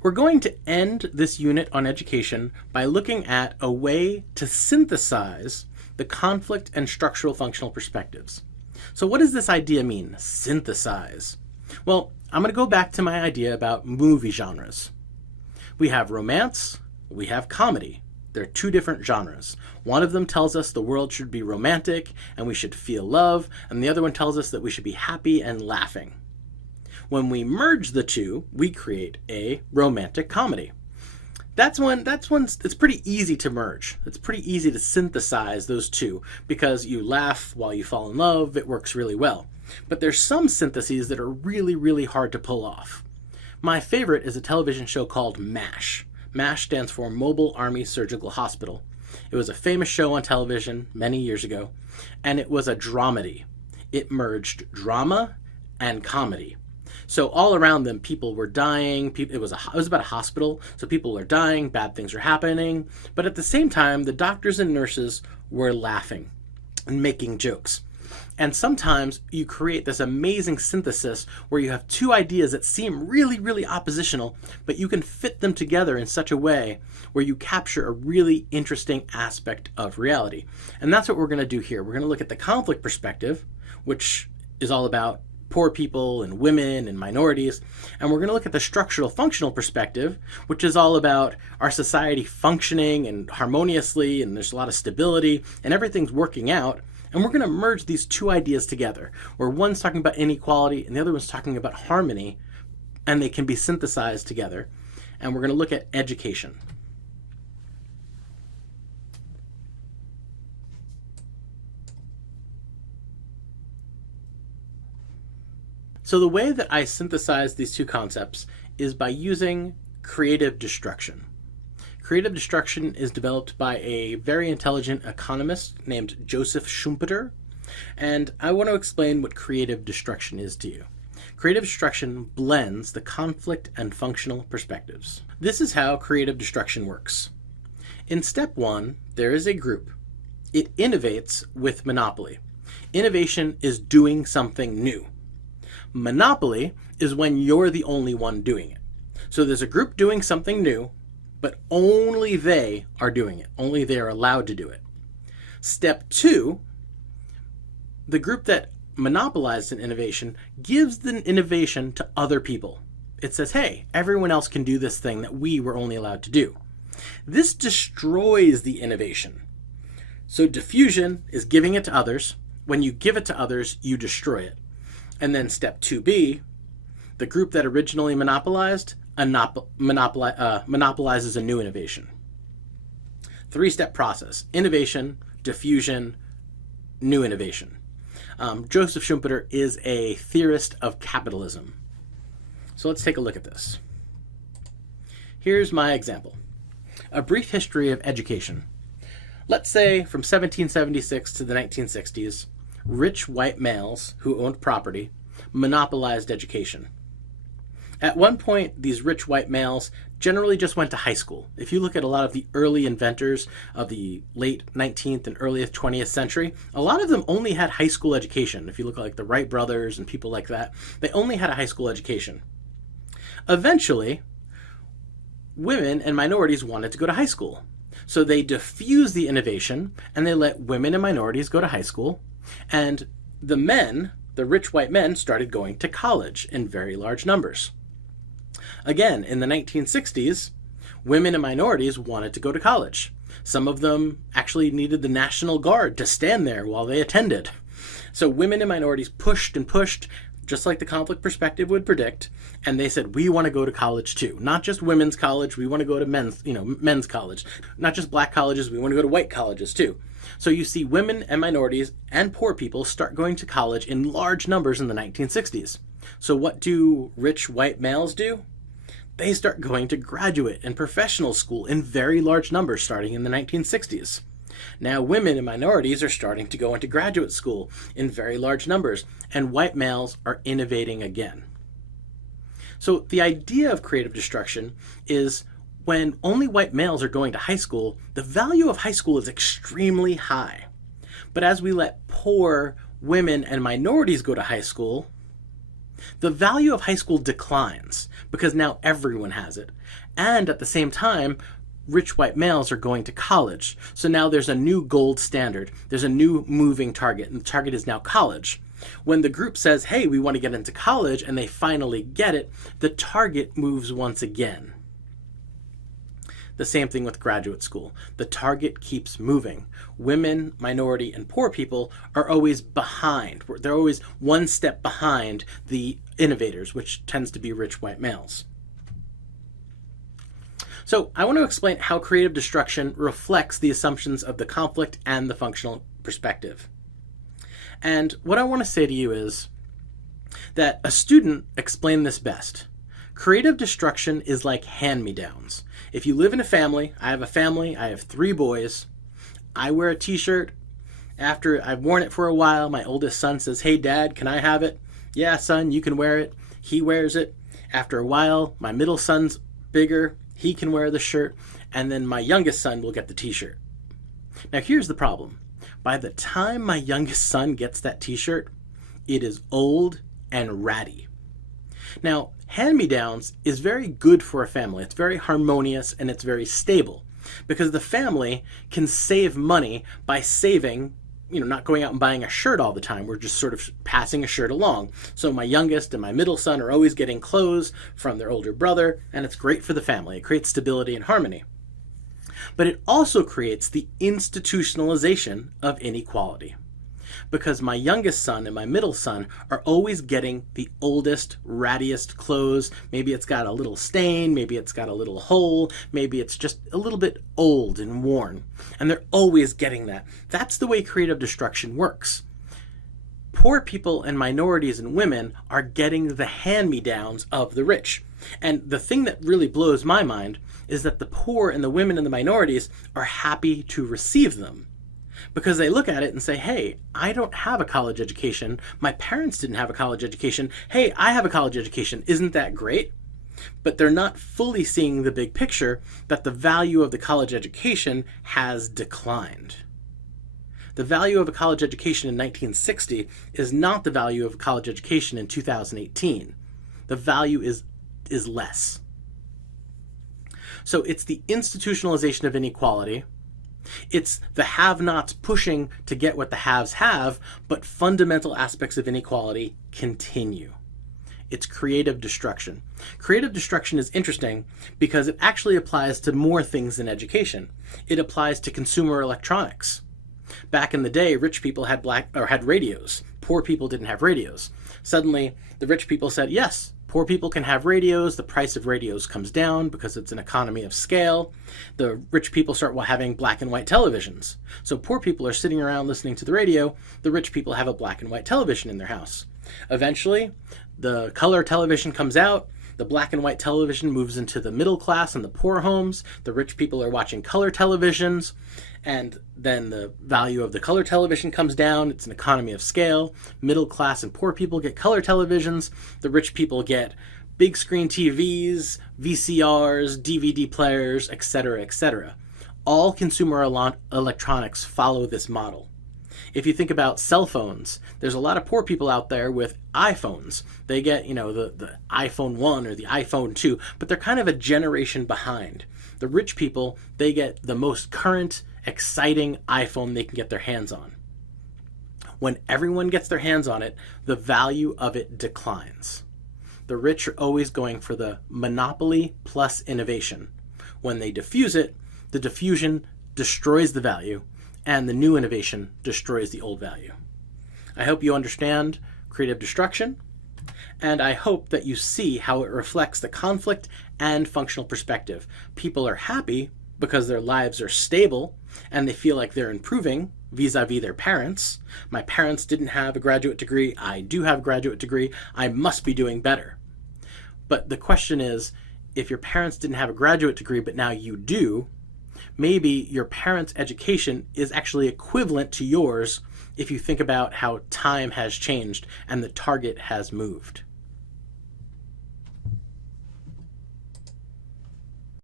We're going to end this unit on education by looking at a way to synthesize the conflict and structural functional perspectives. So what does this idea mean, synthesize? Well, I'm going to go back to my idea about movie genres. We have romance, we have comedy. They're two different genres. One of them tells us the world should be romantic and we should feel love, and the other one tells us that we should be happy and laughing. When we merge the two, we create a romantic comedy. It's pretty easy to merge. It's pretty easy to synthesize those two because you laugh while you fall in love. It works really well. But there's some syntheses that are really, really hard to pull off. My favorite is a television show called MASH. MASH stands for Mobile Army Surgical Hospital. It was a famous show on television many years ago, and it was a dramedy. It merged drama and comedy. So all around them, people were dying. It was about a hospital, so people were dying, bad things were happening. But at the same time, the doctors and nurses were laughing and making jokes. And sometimes you create this amazing synthesis where you have two ideas that seem really, really oppositional, but you can fit them together in such a way where you capture a really interesting aspect of reality. And that's what we're going to do here. We're going to look at the conflict perspective, which is all about poor people and women and minorities. And we're going to look at the structural functional perspective, which is all about our society functioning and harmoniously, and there's a lot of stability and everything's working out. And we're going to merge these two ideas together, where one's talking about inequality and the other one's talking about harmony, and they can be synthesized together. And we're going to look at education. So the way that I synthesize these two concepts is by using creative destruction. Creative destruction is developed by a very intelligent economist named Joseph Schumpeter, and I want to explain what creative destruction is to you. Creative destruction blends the conflict and functional perspectives. This is how creative destruction works. In step one, there is a group. It innovates with monopoly. Innovation is doing something new. Monopoly is when you're the only one doing it. So there's a group doing something new, but only they are doing it. Only they are allowed to do it. Step two, the group that monopolized an innovation gives the innovation to other people. It says, hey, everyone else can do this thing that we were only allowed to do. This destroys the innovation. So diffusion is giving it to others. When you give it to others, you destroy it. And then step 2B, the group that originally monopolized monopolizes a new innovation. Three-step process: innovation, diffusion, new innovation. Joseph Schumpeter is a theorist of capitalism. So let's take a look at this. Here's my example. A brief history of education. Let's say from 1776 to the 1960s, rich white males who owned property monopolized education. At one point, these rich white males generally just went to high school. If you look at a lot of the early inventors of the late 19th and early 20th century, a lot of them only had high school education. If you look at like the Wright brothers and people like that, they only had a high school education. Eventually, women and minorities wanted to go to high school. So they diffused the innovation and they let women and minorities go to high school. And the men, the rich white men, started going to college in very large numbers. Again, in the 1960s, women and minorities wanted to go to college. Some of them actually needed the National Guard to stand there while they attended. So women and minorities pushed and pushed, just like the conflict perspective would predict, and they said, we want to go to college too. Not just women's college, we want to go to men's college. Not just black colleges, we want to go to white colleges too. So you see women and minorities and poor people start going to college in large numbers in the 1960s. So what do rich white males do? They start going to graduate and professional school in very large numbers starting in the 1960s. Now women and minorities are starting to go into graduate school in very large numbers, and white males are innovating again. So the idea of creative destruction is when only white males are going to high school, the value of high school is extremely high. But as we let poor women and minorities go to high school, The value of high school declines because now everyone has it. And at the same time, rich white males are going to college. So now there's a new gold standard. There's a new moving target, and the target is now college. When the group says, hey, we want to get into college, and they finally get it, the target moves once again. The same thing with graduate school. The target keeps moving. Women, minority, and poor people are always behind. They're always one step behind the innovators, which tends to be rich white males. So I want to explain how creative destruction reflects the assumptions of the conflict and the functional perspective. And what I want to say to you is that a student explained this best. Creative destruction is like hand-me-downs. If you live in a family, I have 3 boys, I wear a t-shirt. After I've worn it for a while, my oldest son says, hey dad, can I have it? Yeah son, you can wear it. He wears it. After a while, my middle son's bigger, he can wear the shirt, and then my youngest son will get the t-shirt. Now here's the problem. By the time my youngest son gets that t-shirt, it is old and ratty. Now, hand-me-downs is very good for a family. It's very harmonious and it's very stable because the family can save money by saving, not going out and buying a shirt all the time. We're just sort of passing a shirt along. So my youngest and my middle son are always getting clothes from their older brother, and it's great for the family. It creates stability and harmony. But it also creates the institutionalization of inequality. Because my youngest son and my middle son are always getting the oldest, rattiest clothes. Maybe it's got a little stain, maybe it's got a little hole, maybe it's just a little bit old and worn. And they're always getting that. That's the way creative destruction works. Poor people and minorities and women are getting the hand-me-downs of the rich. And the thing that really blows my mind is that the poor and the women and the minorities are happy to receive them. Because they look at it and say, hey, I don't have a college education. My parents didn't have a college education. Hey, I have a college education. Isn't that great? But they're not fully seeing the big picture that the value of the college education has declined. The value of a college education in 1960 is not the value of a college education in 2018. The value is less. So it's the institutionalization of inequality. It's the have-nots pushing to get what the haves have, but fundamental aspects of inequality continue. It's creative destruction. Creative destruction is interesting because it actually applies to more things than education. It applies to consumer electronics. Back in the day, rich people had radios. Poor people didn't have radios. Suddenly, the rich people said, yes, poor people can have radios. The price of radios comes down because it's an economy of scale. The rich people start having black and white televisions. So poor people are sitting around listening to the radio. The rich people have a black and white television in their house. Eventually, the color television comes out. The black and white television moves into the middle class and the poor homes. The rich people are watching color televisions. And then the value of the color television comes down. It's an economy of scale. Middle class and poor people get color televisions. The rich people get big screen TVs, VCRs, DVD players, etc., etc. All consumer electronics follow this model. If you think about cell phones, there's a lot of poor people out there with iPhones. They get, the iPhone 1 or the iPhone 2, but they're kind of a generation behind. The rich people, they get the most current, exciting iPhone they can get their hands on. When everyone gets their hands on it, the value of it declines. The rich are always going for the monopoly plus innovation. When they diffuse it, the diffusion destroys the value, and the new innovation destroys the old value. I hope you understand creative destruction, and I hope that you see how it reflects the conflict and functional perspective. People are happy because their lives are stable, and they feel like they're improving vis-a-vis their parents. My parents didn't have a graduate degree. I do have a graduate degree. I must be doing better. But the question is, if your parents didn't have a graduate degree, but now you do, maybe your parents' education is actually equivalent to yours if you think about how time has changed and the target has moved.